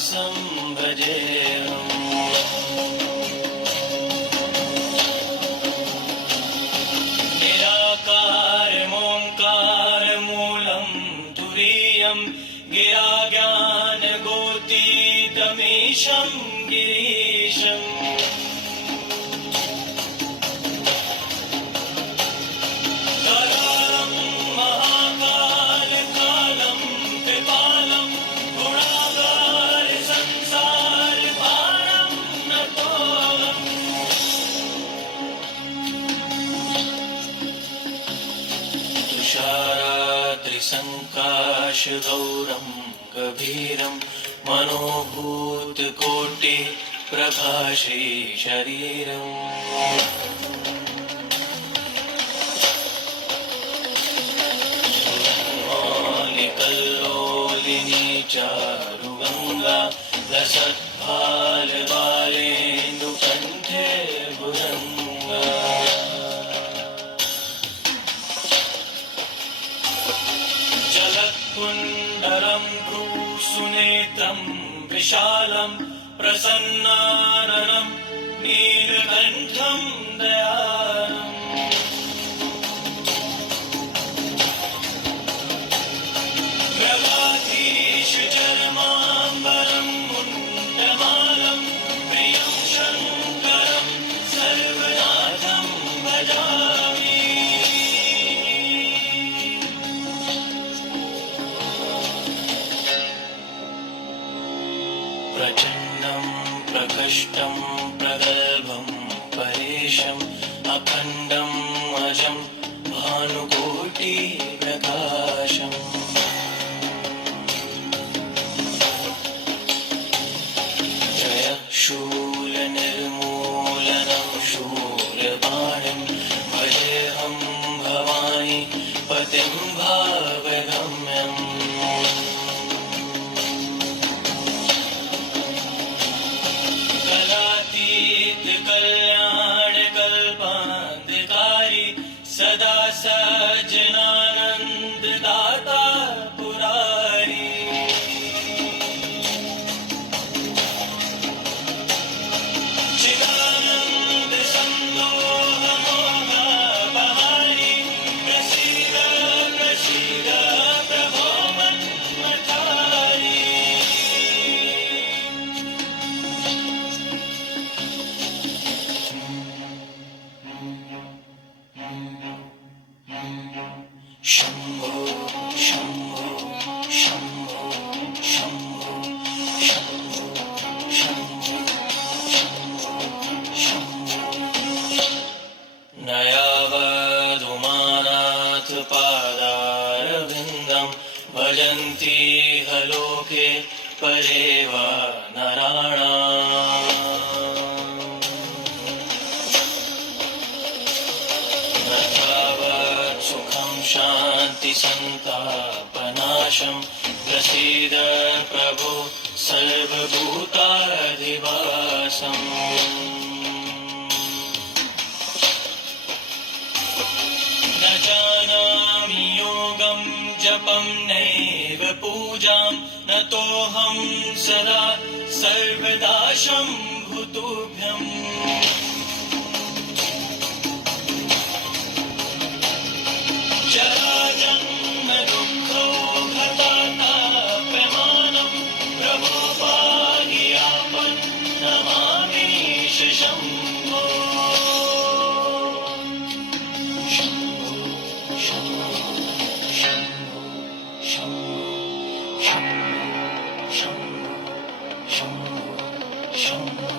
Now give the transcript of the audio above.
श्रीनिवासं भजेऽहम्। निराकारमोङ्कारमूलं तुरीयं गिराज्ञानगोतीतमीशं गिरीशम्। तुषाराद्रिसङ्काशगौरं गभीरं मनोभूतकोटिप्रभाषे शरीरम्। कल्लोलिनी चारुगङ्गा लसत्फालबालेन्दुकण्ठे भुजङ्गा। जलत्कुण्डलं भ्रूसुनेत्रं विशालं प्रसन्नाननं नीलकण्ठं दयालम्। चरमाम्बरं मुण्डमालं प्रियं शङ्करं सर्वनाथं भजामि। प्रचण्डं प्रकष्टं प्रगल्भं परेशम् अखण्डम् अजं भानुकोटिप्रकाशम्। शूलनिर्मूलनं शूलबाणं भजेऽहं भवानी पतिं भावगम्यम्। कलातीत कल्याणकल्पान्धकारी सदा सज्जनानन्ददाता पुरारी। शम्भो शम्भो शम्भो शम्भो शम्भो शम्भो शम्भो नयावधुमानाथ पादारविन्दं भजन्ति लोके परे वा नराणाम्। शान्ति संतापनाशं प्रसीद प्रभो सर्वभूताधिवासम्। न जानामि योगं जपं नैव पूजां नतोऽहं सदा सर्वदा शम्भुतुभ्यम्। जराजन्मदुःखौ घटातापमानं प्रभो पाहि आपन् नमामीश शम्भो। शम्भो शम्भो शम्भो शम्भो शम्भो शम्भो शम्भो शम्भो